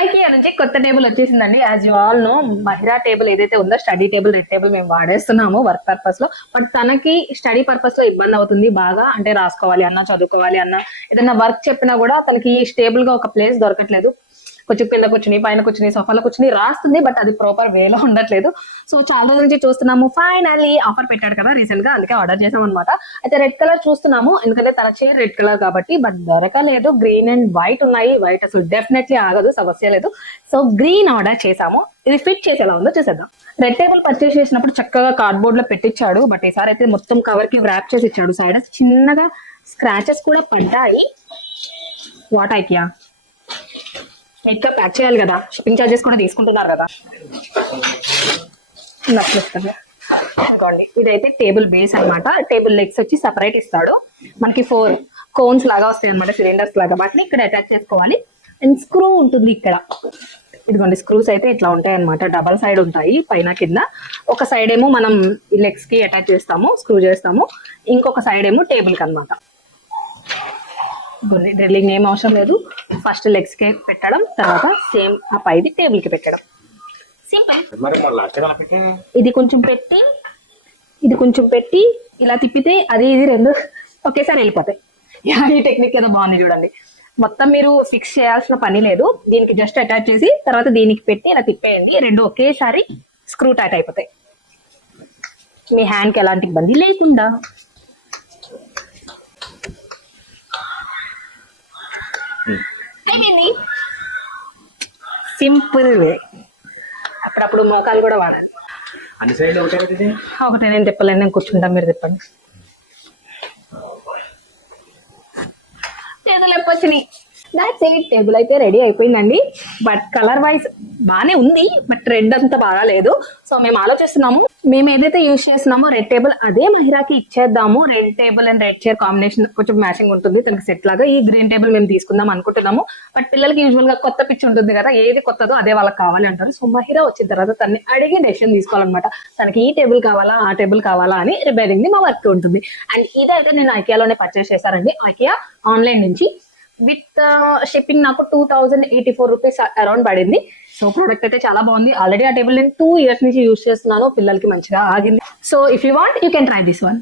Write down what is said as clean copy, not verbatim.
IKEA నుంచి కొత్త table వచ్చేసిందండి. As you all know, Mahira table ఏదైతే ఉందో స్టడీ టేబుల్, రెడ్ టేబుల్ మేము వాడేస్తున్నాము వర్క్ పర్పస్ లో. బట్ తనకి స్టడీ పర్పస్ లో ఇబ్బంది అవుతుంది బాగా. అంటే రాసుకోవాలి అన్నా, చదువుకోవాలి అన్నా, ఏదైనా వర్క్ చెప్పినా కూడా తనకి స్టేబుల్ గా ఒక ప్లేస్ దొరకట్లేదు. కొంచెం కింద కూర్చుని, పైన కూర్చుని, సోఫాలో కూర్చుని రాస్తుంది. బట్ అది ప్రాపర్ వేలో ఉండట్లేదు. సో చాలా రోజుల నుంచి చూస్తున్నాము. ఫైనల్లీ ఆఫర్ పెట్టాడు కదా రీసెంట్ గా, అందుకే ఆర్డర్ చేసాం అనమాట. అయితే రెడ్ కలర్ చూస్తున్నాము, ఎందుకంటే తన చైర్ రెడ్ కలర్ కాబట్టి. బట్ దొరకలేదు. గ్రీన్ అండ్ వైట్ ఉన్నాయి. వైట్ అసలు డెఫినెట్లీ ఆగదు, సమస్య లేదు. సో గ్రీన్ ఆర్డర్ చేసాము. ఇది ఫిట్ చేసి ఎలా ఉందో చూసేద్దాం. రెడ్ టేబుల్ పర్చేస్ చేసినప్పుడు చక్కగా కార్డ్బోర్డ్ లో పెట్టించాడు. బట్ ఈసారి అయితే మొత్తం కవర్ కి వ్రాప్ చేసి ఇచ్చాడు. సైడ్ చిన్నగా స్క్రాచెస్ కూడా పడ్డాయి. వాట్ ఐకియా, ఇంకా ప్యాక్ చేయాలి కదా, షిప్పింగ్ చార్జెస్ కూడా తీసుకుంటున్నారు కదా. అనుకోండి, ఇదైతే టేబుల్ బేస్ అనమాట. టేబుల్ లెగ్స్ వచ్చి సపరేట్ ఇస్తాడు. మనకి 4 కోన్స్ లాగా వస్తాయి అనమాట, సిలిండర్స్ లాగా. వాటిని ఇక్కడ అటాచ్ చేసుకోవాలి. అండ్ స్క్రూ ఉంటుంది ఇక్కడ. ఇదిగోండి, స్క్రూస్ అయితే ఇట్లా ఉంటాయి అనమాట. డబల్ సైడ్ ఉంటాయి, పైన కింద. ఒక సైడ్ ఏమో మనం లెగ్స్ కి అటాచ్ చేస్తాము, స్క్రూ చేస్తాము. ఇంకొక సైడ్ ఏమో టేబుల్ కి అనమాట. డ్రిల్లింగ్ ఏం అవసరం లేదు. ఫస్ట్ లెగ్స్ కి పెట్టడం, తర్వాత సేమ్ ఆ పైది టేబుల్ కి పెట్టడం. సింపుల్. ఇది కొంచెం పెట్టి, ఇది కొంచెం పెట్టి ఇలా తిప్పితే అది ఇది రెండు ఒకేసారి వెళ్ళిపోతాయి. ఈ టెక్నిక్ ఏదో బాగుంది చూడండి. మొత్తం మీరు ఫిక్స్ చేయాల్సిన పని లేదు. దీనికి జస్ట్ అటాచ్ చేసి తర్వాత దీనికి పెట్టి ఇలా తిప్పేయండి. రెండు ఒకేసారి స్క్రూ టైట్ అయిపోతాయి, మీ హ్యాండ్ కి ఎలాంటి ఇబ్బంది లేకుండా. సింపుల్. అప్పుడప్పుడు మోకాలు కూడా వాడాలి. ఒకటే నేను తిప్పలేను, నేను కూర్చుంటాను, మీరు తిప్పండి. చేతులు ఎప్పొచ్చినాయి. That's it. టేబుల్ అయితే రెడీ అయిపోయిందండి. బట్ కలర్ వైజ్ బానే ఉంది, బట్ రెడ్ అంతా బాగా లేదు. సో మేము ఆలోచిస్తున్నాము, మేము ఏదైతే యూజ్ చేస్తున్నామో రెడ్ టేబుల్ అదే మహిరాకి ఇచ్చేద్దాము. Red table and red chair combination కొంచెం మ్యాచింగ్ ఉంటుంది తనకి సెట్ లాగా. ఈ గ్రీన్ టేబుల్ మేము తీసుకుందాం అనుకుంటున్నాము. బట్ పిల్లలకి యూజువల్ గా కొత్త పిచ్చి ఉంటుంది కదా, ఏది కొత్తదో అదే వాళ్ళకి కావాలి అంటారు. సో మహిరా వచ్చిన తర్వాత తనని అడిగి డెసిషన్ తీసుకోవాలన్నమాట. తనకి ఈ టేబుల్ కావాలా, ఆ టేబుల్ కావాలా అని రిపేరింగ్ మా వర్క్ ఉంటుంది. అండ్ ఇదైతే నేను ఐకియాలోనే పర్చేస్ చేశానండి. ఐకియా ఆన్లైన్ నుంచి. విత్ షిప్పింగ్ నాకు 2084 రూపీస్ అరౌండ్ పడింది. సో ప్రోడక్ట్ అయితే చాలా బాగుంది. ఆల్రెడీ ఆ టేబుల్ నేను 2 years నుంచి యూజ్ చేస్తున్నాను. పిల్లలకి మంచిగా ఆగింది. So if you want you can try this one.